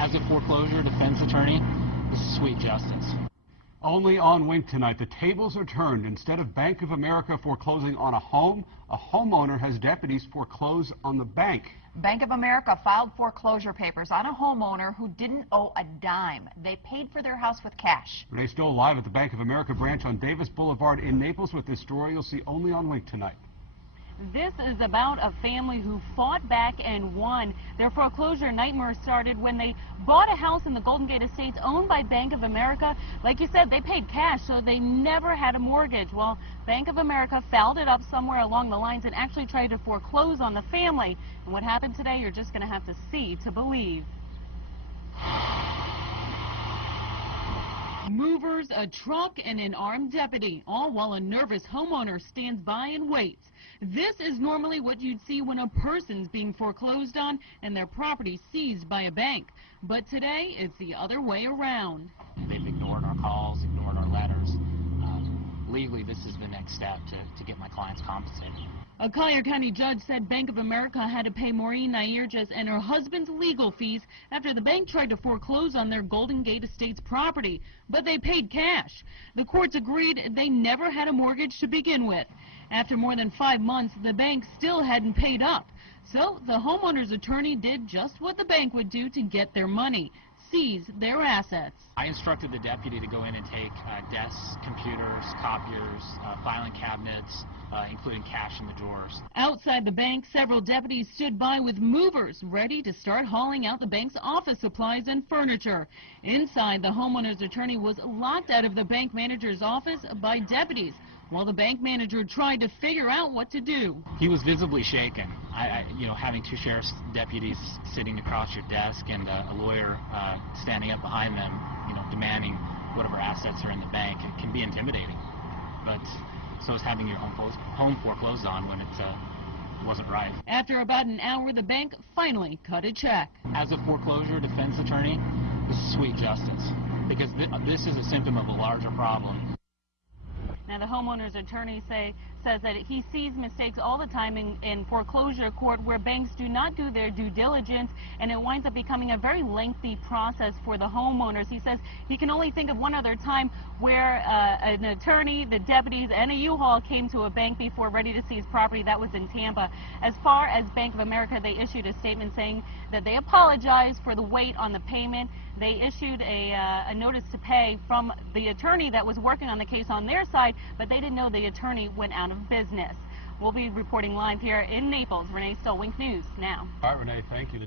As a foreclosure defense attorney, this is sweet justice. Only on Wink tonight, the tables are turned. Instead of Bank of America foreclosing on a home, a homeowner has deputies foreclose on the bank. Bank of America filed foreclosure papers on a homeowner who didn't owe a dime. They paid for their house with cash. Renee Stoll live at the Bank of America branch on Davis Boulevard in Naples with this story you'll see only on Wink tonight. This is about a family who fought back and won. Their foreclosure nightmare started when they bought a house in the Golden Gate Estates owned by Bank of America. Like you said, they paid cash, so they never had a mortgage. Well, Bank of America fouled it up somewhere along the lines and actually tried to foreclose on the family. And what happened today, you're just going to have to see to believe. Movers, a truck, and an armed deputy, all while a nervous homeowner stands by and waits. This is normally what you'd see when a person's being foreclosed on and their property seized by a bank. But today, it's the other way around. They've ignored our calls, ignored our letters. Legally, this is the next step to get my clients compensated. A Collier County judge said Bank of America had to pay Maureen Nairges and her husband's legal fees after the bank tried to foreclose on their Golden Gate Estates property, but they paid cash. The courts agreed they never had a mortgage to begin with. After more than 5 months, the bank still hadn't paid up. So the homeowner's attorney did just what the bank would do to get their money: seize their assets. I instructed the deputy to go in and take desks, computers, copiers, filing cabinets, including cash in the drawers. Outside the bank, several deputies stood by with movers ready to start hauling out the bank's office supplies and furniture. Inside, the homeowner's attorney was locked out of the bank manager's office by deputies, while the bank manager tried to figure out what to do. He was visibly shaken. Having two sheriff's deputies sitting across your desk and a lawyer standing up behind them, demanding whatever assets are in the bank, it can be intimidating. But so is having your home foreclosed on when it wasn't right. After about an hour, the bank finally cut a check. As a foreclosure defense attorney, this is sweet justice, because this is a symptom of a larger problem. Now, the homeowner's attorney says that he sees mistakes all the time in foreclosure court where banks do not do their due diligence, and it winds up becoming a very lengthy process for the homeowners. He says he can only think of one other time where an attorney, the deputies, and a U-Haul came to a bank before ready to seize property. That was in Tampa. As far as Bank of America, they issued a statement saying that they apologized for the wait on the payment. They issued a notice to pay from the attorney that was working on the case on their side, but they didn't know the attorney went out of business. We'll be reporting live here in Naples. Renee Stoll, Wink News now. All right, Renee, thank you.